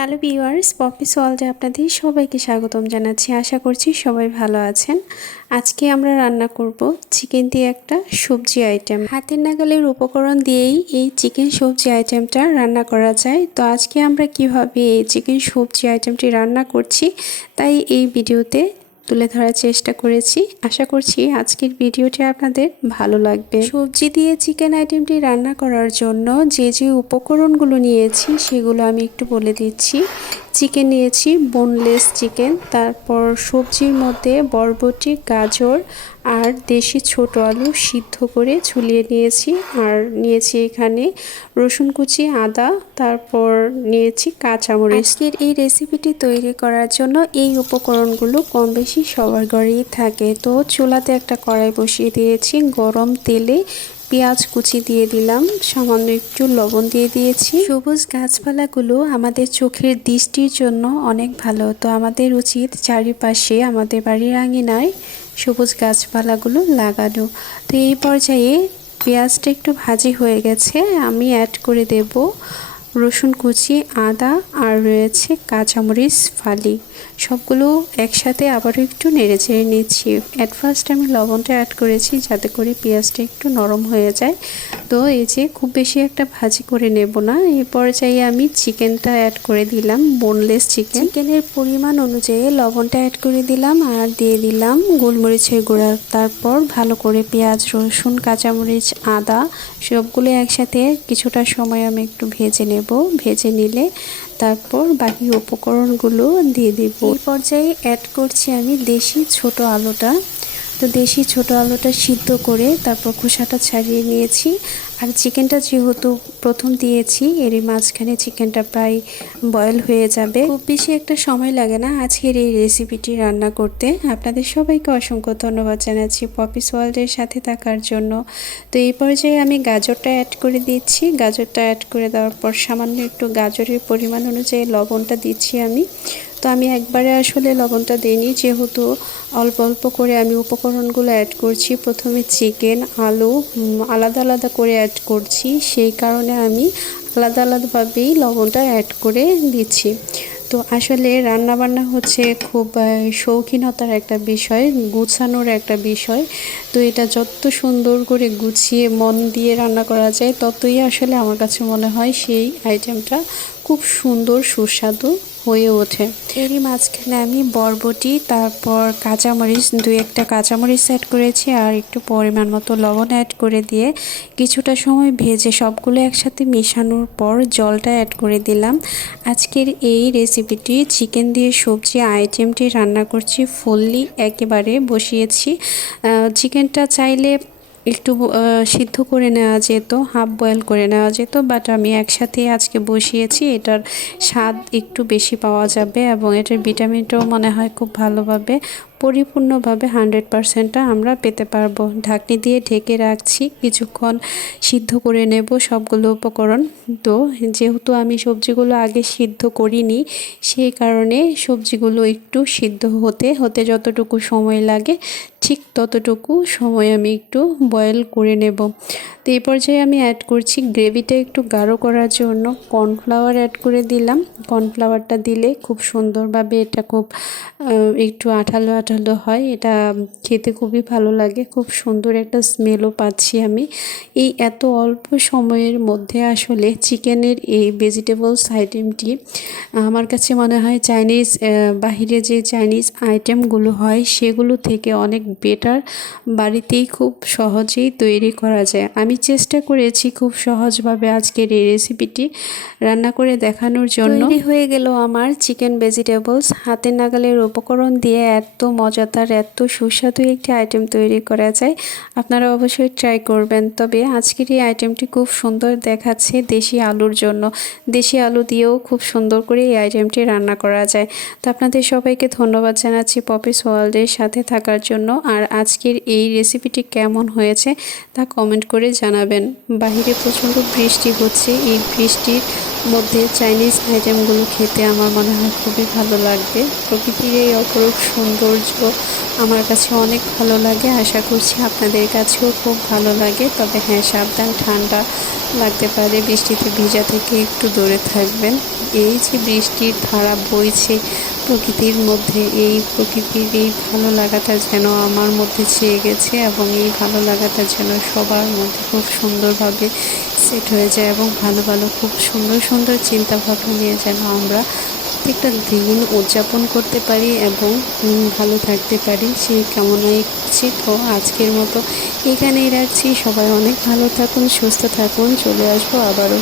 Hello viewers Poppy's সলজে আপনাদের সবাইকে স্বাগতম জানাচ্ছি। আশা করছি সবাই ভালো আছেন। আজকে আমরা রান্না করব চিকেন দিয়ে একটা সবজি আইটেম হাতের নাগালের উপকরণ দিয়েই এই চিকেন সবজি আইটেমটা রান্না করা যায়। তো আজকে আমরা কীভাবে এই চিকেন সবজি আইটেমটি রান্না করছি, তাই এই ভিডিওতে তুলে ধরার চেষ্টা করেছি। আশা করছি আজকের ভিডিওটি আপনাদের ভালো লাগবে। সবজি দিয়ে চিকেন আইটেমটি রান্না করার জন্য যে যে উপকরণগুলো নিয়েছি সেগুলো আমি একটু বলে দিচ্ছি। চিকেন নিয়েছি বোনলেস চিকেন তারপর সবজির মধ্যে বরবটি, গাজর আর দেশি ছোট আলু সিদ্ধ করে ঝুলিয়ে নিয়েছি। আর নিয়েছি এখানে রসুন কুচি, আদা, তারপর নিয়েছি কাঁচামরিচ। আজকের এই রেসিপিটি তৈরি করার জন্য এই উপকরণগুলো কম বেশি সবার ঘরেই থাকে। তো চুলাতে একটা কড়াই বসিয়ে দিয়েছি, গরম তেলে পেঁয়াজ কুচি দিয়ে দিলাম, সামান্য একটু লবণ দিয়ে দিয়েছি। সবুজ গাছপালাগুলো আমাদের চোখের দৃষ্টির জন্য অনেক ভালো। তো আমাদের উচিত চারিপাশে আমাদের বাড়ির আঙিনায় সবুজ গাছপালাগুলো লাগানো। তো এই পর্যায়ে পেঁয়াজটা একটু ভাজি হয়ে গেছে, আমি অ্যাড করে দেব। রসুন কুচি, আদা, আর রয়েছে কাঁচামরিচ, ফালি। সবগুলো একসাথে আবারও একটু নেড়ে চেড়ে নিচ্ছি। অ্যাট ফার্স্ট আমি লবণটা অ্যাড করেছি যাতে করে পেঁয়াজটা একটু নরম হয়ে যায়। তো এই যে খুব বেশি একটা ভাজি করে নেব না। এই পর্যায়ে আমি চিকেনটা অ্যাড করে দিলাম বোনলেস চিকেন চিকেনের পরিমাণ অনুযায়ী লবণটা অ্যাড করে দিলাম আর দিয়ে দিলাম গোলমরিচের গুঁড়া। তারপর ভালো করে পেঁয়াজ, রসুন, কাঁচামরিচ, আদা সবগুলো একসাথে কিছুটা সময় আমি একটু ভেজে নেব। ভেজে নিলে তারপর বাকি উপকরণগুলো দিয়ে দিব। এই পর্যায়ে অ্যাড করছি আমি দেশি ছোট আলুটা। তো দেশি ছোট আলুটা সিদ্ধ করে তারপর খোসাটা ছাড়িয়ে নিয়েছি। আর চিকেনটা যেহেতু প্রথম দিয়েছি, এরই মাঝখানে চিকেনটা প্রায় বয়েল হয়ে যাবে। খুব বেশি একটা সময় লাগে না আজকের এই রেসিপিটি রান্না করতে। আপনাদের সবাইকে অসংখ্য ধন্যবাদ জানাচ্ছি পপিস ওয়ার্ল্ডের সাথে থাকার জন্য। তো এই পর্যায়ে আমি গাজরটা অ্যাড করে দিচ্ছি। গাজরটা অ্যাড করে দেওয়ার পর সামান্য একটু গাজরের পরিমাণ অনুযায়ী লবণটা দিচ্ছি আমি। তো আমি একবারে আসলে লবণটা দিইনি যেহেতু অল্প অল্প করে আমি উপকরণগুলো অ্যাড করছি। প্রথমে চিকেন আলু আলাদা আলাদা করে অ্যাড করছি। সেই কারণে আমি আলাদা আলাদাভাবেই লবণটা অ্যাড করে দিচ্ছি। তো আসলে রান্নাবান্না হচ্ছে খুব শৌখিনতার একটা বিষয়, গুছানোর একটা বিষয়। তো এটা যত সুন্দর করে গুছিয়ে মন দিয়ে রান্না করা যায়, ততই আসলে আমার কাছে মনে হয় সেই আইটেমটা খুব সুন্দর, সুস্বাদু। হয়ে ওঠে। এরই মাঝখানে আমি বরবটি, তারপর কাঁচামরিচ, দুই একটা কাঁচামরিচ অ্যাড করেছি আর একটু পরিমাণ মতো লবণ অ্যাড করে দিয়ে কিছুটা সময় ভেজে সবগুলো একসাথে মেশানোর পর জলটা অ্যাড করে দিলাম। আজকের এই রেসিপিটি চিকেন দিয়ে সবজি আইটেমটি রান্না করছি ফুললি একেবারে বসিয়েছি। চিকেনটা চাইলে একটু সিদ্ধ করে নেওয়া যেত হাফ বয়েল করে নেওয়া যেত বাট আমি একসাথে আজকে বসিয়েছি, এটার স্বাদ একটু বেশি পাওয়া যাবে এবং এটার ভিটামিনটাও মনে হয় খুব ভালোভাবে, পরিপূর্ণভাবে হান্ড্রেড পারসেন্টটা আমরা পেতে পারব। ঢাকনি দিয়ে ঢেকে রাখছি, কিছুক্ষণ সিদ্ধ করে নেব সবগুলো উপকরণ। তো যেহেতু আমি সবজিগুলো আগে সিদ্ধ করিনি, সেই কারণে সবজিগুলো একটু সিদ্ধ হতে হতে যতটুকু সময় লাগে ঠিক ততটুকু সময় আমি একটু বয়েল করে নেব। তো এই পর্যায়ে আমি অ্যাড করছি গ্রেভিটা একটু গাঢ় করার জন্য। কর্নফ্লাওয়ার অ্যাড করে দিলাম। কর্নফ্লাওয়ারটা দিলে খুব সুন্দরভাবে এটা খুব একটু আঠালো আঠালো হয়। এটা খেতে খুবই ভালো লাগে। খুব সুন্দর একটা স্মেলও পাচ্ছি আমি। এই এত অল্প সময়ের মধ্যে আসলে চিকেনের এই ভেজিটেবলস আইটেমটি আমার কাছে মনে হয় চাইনিজ বাহিরে যে চাইনিজ আইটেমগুলো হয়, সেগুলো থেকে অনেক বেটার। বাড়িতেই খুব সহজেই তৈরি করা যায়। আমি চেষ্টা করেছি খুব সহজভাবে আজকের এই রেসিপিটি রান্না করে দেখানোর জন্য। হয়ে গেল আমার চিকেন ভেজিটেবলস হাতে নাগালের উপকরণ দিয়ে এত মজাদার, এত সুস্বাদু একটি আইটেম তৈরি করা যায়। আপনারা অবশ্যই ট্রাই করবেন। তবে আজকের এই আইটেমটি খুব সুন্দর দেখাচ্ছে দেশি আলুর জন্য। দেশি আলু দিয়েও খুব সুন্দর করে এই আইটেমটি রান্না করা যায়। তো আপনাদের সবাইকে ধন্যবাদ জানাচ্ছি পপিস ওয়ার্ল্ডের সাথে থাকার জন্য। আর আজকের এই রেসিপিটি কেমন হয়েছে তা কমেন্ট করে জানাবেন। বাহিরে প্রচণ্ড বৃষ্টি হচ্ছে। এই বৃষ্টির মধ্যে চাইনিজ আইটেমগুলো খেতে আমার মনে হয় খুবই ভালো লাগবে। প্রকৃতির এই অপরূপ সৌন্দর্য আমার কাছে অনেক ভালো লাগে। আশা করছি আপনাদের কাছেও খুব ভালো লাগে। তবে হ্যাঁ সাবধান, ঠান্ডা লাগতে পারে বৃষ্টিতে ভিজা থেকে একটু দূরে থাকবেন। এই যে বৃষ্টির ধারা বইছে প্রকৃতির মধ্যে, এই প্রকৃতির এই ভালো লাগাটা যেন আমার মধ্যে চেয়ে গেছে এবং এই ভালো লাগাটা যেন সবার মধ্যে খুব সুন্দরভাবে সেট হয়ে যায় এবং ভালো ভালো খুব সুন্দর সুন্দর চিন্তাভাবনা নিয়ে যেন আমরা প্রত্যেকটা দিন উদযাপন করতে পারি এবং ভালো থাকতে পারি। সেই করছি। তো আজকের মতো এখানেই রাখছি। সবাই অনেক ভালো থাকুন, সুস্থ থাকুন। চলে আসব আবারও।